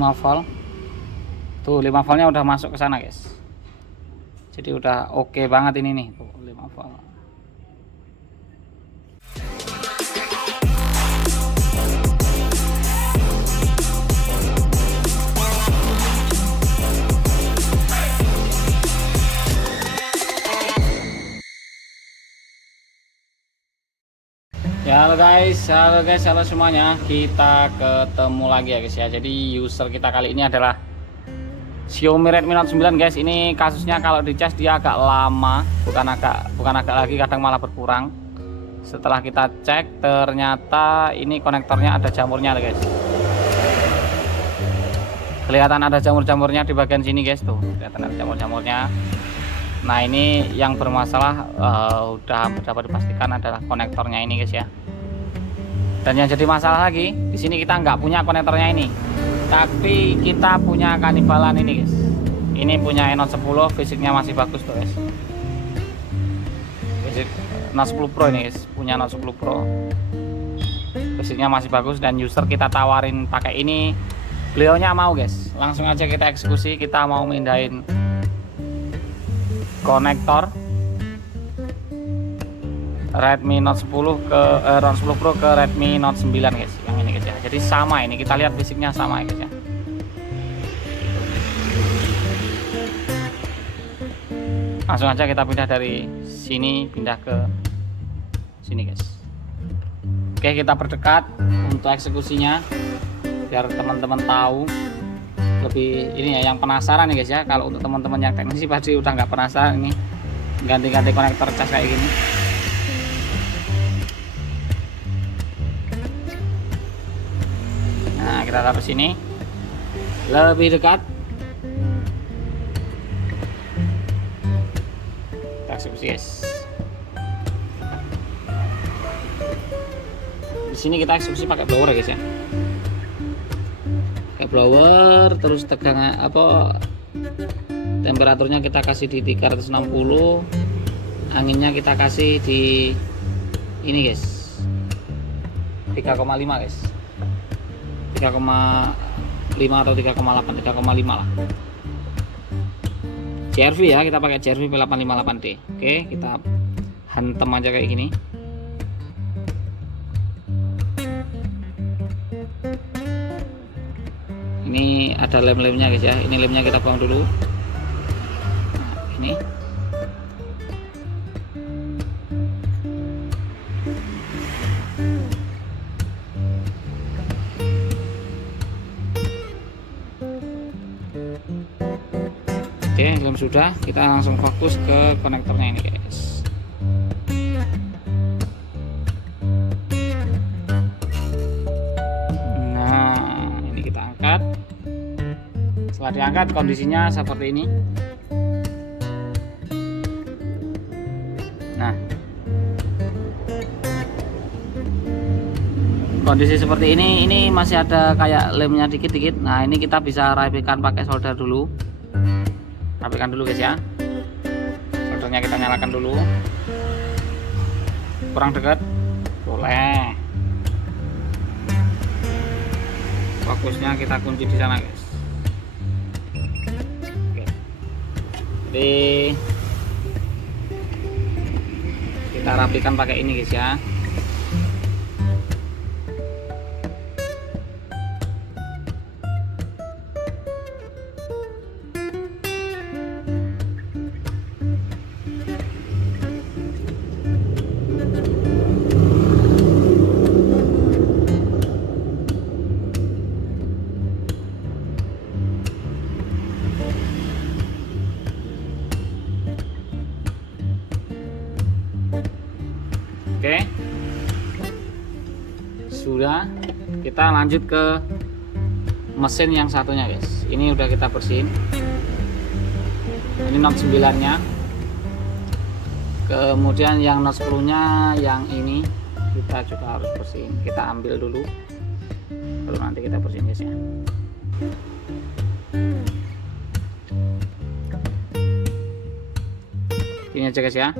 5 volt. Tuh 5 voltnya udah masuk ke sana guys. Jadi udah oke banget ini nih, tuh 5 volt. Ya halo guys, halo semuanya. Kita ketemu lagi ya guys ya. Jadi user kita kali ini adalah Xiaomi Redmi Note 9 guys. Ini kasusnya kalau dicas dia agak lama, bukan agak lagi, kadang malah berkurang. Setelah kita cek ternyata ini konektornya ada jamurnya guys. Kelihatan ada jamur-jamurnya di bagian sini guys, tuh kelihatan ada jamur-jamurnya. Nah ini yang bermasalah, udah dapat dipastikan adalah konektornya ini guys ya. Dan yang jadi masalah lagi di sini kita nggak punya konektornya ini, tapi kita punya kanibalan ini guys. Ini punya Note 10, fisiknya masih bagus tuh guys. Fisik Note 10 Pro ini guys, punya Note 10 Pro. Fisiknya masih bagus dan user kita tawarin pakai ini, beliaunya mau guys. Langsung aja kita eksekusi, kita mau mindahin konektor Redmi Note 10 ke Note 10 Pro ke Redmi Note 9 guys, yang ini guys ya. Jadi sama, ini kita lihat fisiknya sama ya guys ya. Langsung aja kita pindah dari sini, pindah ke sini guys. Oke, kita perdekat untuk eksekusinya biar teman-teman tahu lebih ini ya, yang penasaran nih guys ya. Kalau untuk teman-teman yang teknisi pasti udah nggak penasaran ini ganti-ganti konektor cas kayak gini. Nah kita taruh sini lebih dekat, kita eksekusi guys. Di sini kita eksekusi pakai blower ya guys ya. Blower, terus tegangan temperaturnya kita kasih di 360, anginnya kita kasih di ini guys 3,5 guys, 3,5 atau 3,8, 3,5 lah. CRV ya, kita pakai CRV P858D. Oke, kita hantam aja kayak gini. Ini ada lem-lemnya guys ya. Ini lemnya kita buang dulu. Nah, ini. Oke, lem sudah. Kita langsung fokus ke konektornya ini guys. Setelah diangkat kondisinya seperti ini. Nah, kondisi seperti ini masih ada kayak lemnya dikit-dikit. Nah ini kita bisa rapikan pakai solder dulu. Rapikan dulu guys ya. Soldernya kita nyalakan dulu. Kurang dekat, boleh. Fokusnya kita kunci di sana guys. Jadi kita rapikan pakai ini guys ya. Oke, sudah. Kita lanjut ke mesin yang satunya guys. Ini udah kita bersihin. Ini Note 9 nya. Kemudian yang Note 10 nya, yang ini kita juga harus bersihin. Kita ambil dulu, baru nanti kita bersihin guys ya. Ini aja guys ya.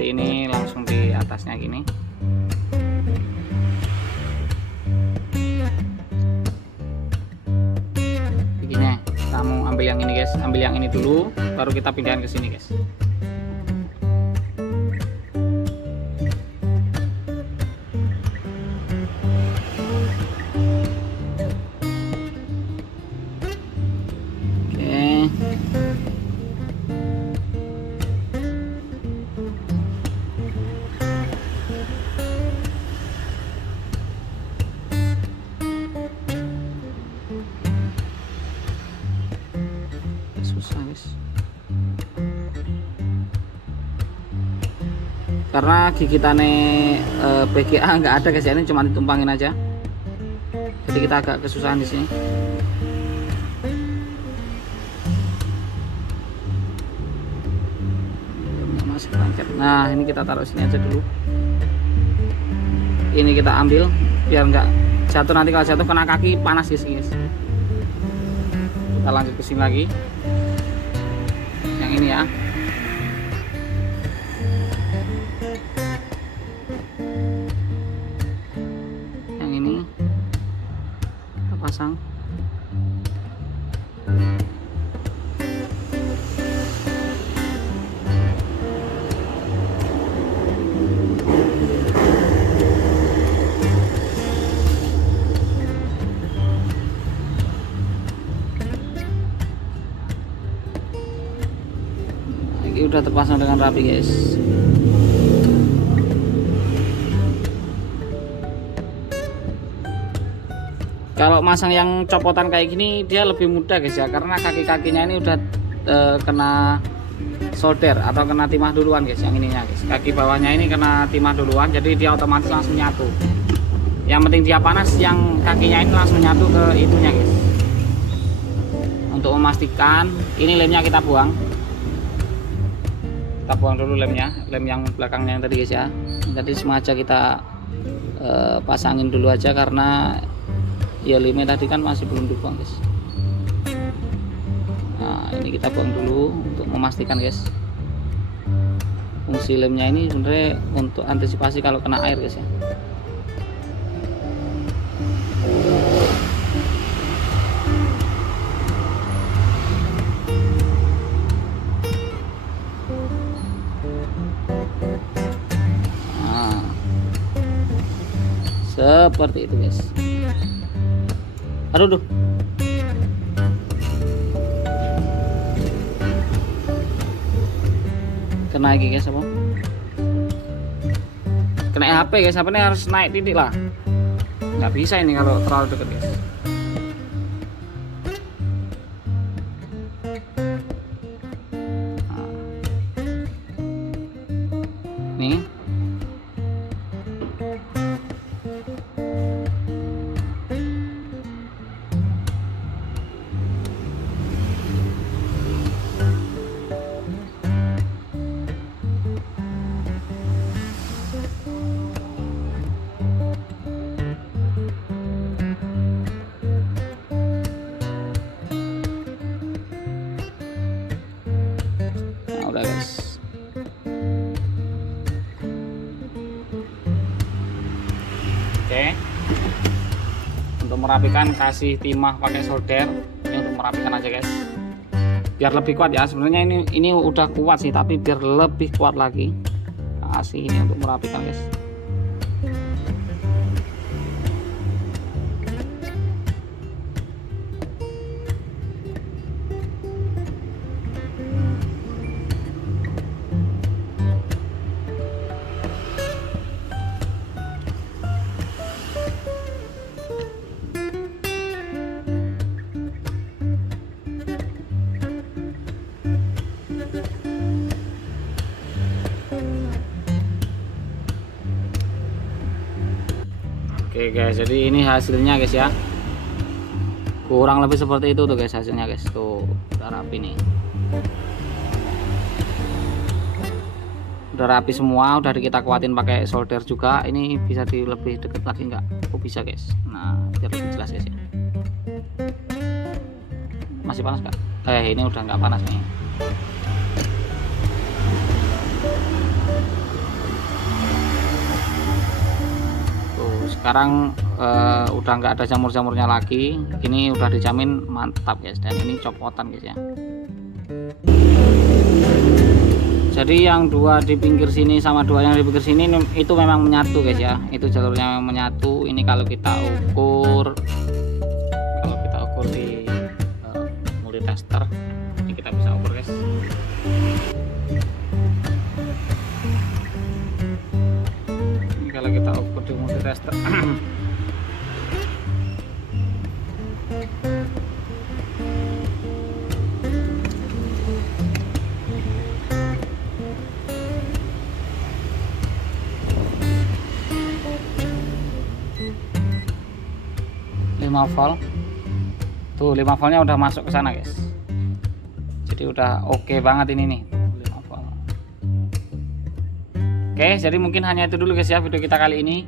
Jadi ini langsung di atasnya gini. yang ini guys, ambil yang ini dulu baru kita pindahin ke sini guys. Susah guys, karena gigitannya PGA nggak ada guys ya, ini cuma ditumpangin aja, jadi kita agak kesusahan di sini. Masih lancar. Nah ini kita taruh sini aja dulu, ini kita ambil biar nggak jatuh, nanti kalau jatuh kena kaki panas guys. Kita lanjut ke sini lagi, yang ini ya. Yang ini kita pasang. Ini udah terpasang dengan rapi guys. Kalau masang yang copotan kayak gini dia lebih mudah guys ya, karena kaki-kakinya ini udah kena solder atau kena timah duluan guys. Yang ininya guys, kaki bawahnya ini kena timah duluan, jadi dia otomatis langsung nyatu. Yang penting dia panas, yang kakinya ini langsung nyatu ke itunya guys. Untuk memastikan, ini lemnya kita buang. Kita buang dulu lemnya, lem yang belakangnya yang tadi guys ya. Tadi sengaja kita pasangin dulu aja karena ya lemnya tadi kan masih belum dibuang guys. Nah ini kita buang dulu untuk memastikan guys. Fungsi lemnya ini sebenarnya untuk antisipasi kalau kena air guys ya. Seperti itu guys. Aduh, kena lagi guys apa? Kena HP guys, HP ini harus naik titik lah. Nggak bisa ini kalau terlalu dekat guys. Nah. Nih. Udah guys. Oke. Untuk merapikan kasih timah pakai solder. Ini untuk merapikan aja guys. Biar lebih kuat ya. Sebenarnya ini udah kuat sih, tapi biar lebih kuat lagi. Kasih ini untuk merapikan guys. Oke guys, jadi ini hasilnya guys ya, kurang lebih seperti itu tuh guys hasilnya guys. Tuh udah rapi nih, udah rapi semua, udah kita kuatin pakai solder juga. Ini bisa di lebih deket lagi nggak? Oh bisa guys. Nah biar lebih jelas guys ya. Masih panas nggak? Ini udah nggak panas nih. Sekarang udah nggak ada jamur-jamurnya lagi. Ini udah dijamin mantap guys, dan ini copotan guys ya. Jadi yang dua di pinggir sini sama dua yang di pinggir sini itu memang menyatu guys ya. Itu jalurnya menyatu. Ini kalau kita ukur di multitester, ini kita bisa ukur guys. Ini kalau kita ukur di multitester. Volt tuh, 5 voltnya udah masuk ke sana guys, jadi udah oke banget ini nih 5 volt. Oke, jadi mungkin hanya itu dulu guys ya video kita kali ini.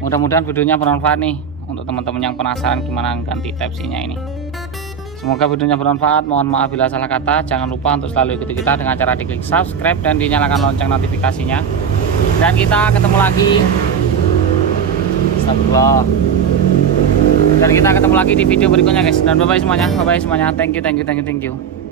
Mudah-mudahan videonya bermanfaat nih untuk teman-teman yang penasaran gimana ganti Type-C nya ini. Semoga videonya bermanfaat. Mohon maaf bila salah kata. Jangan lupa untuk selalu ikuti kita dengan cara diklik subscribe dan dinyalakan lonceng notifikasinya. Dan kita ketemu lagi. Astagfirullah. Dan kita ketemu lagi di video berikutnya guys. Dan bye bye semuanya. Thank you.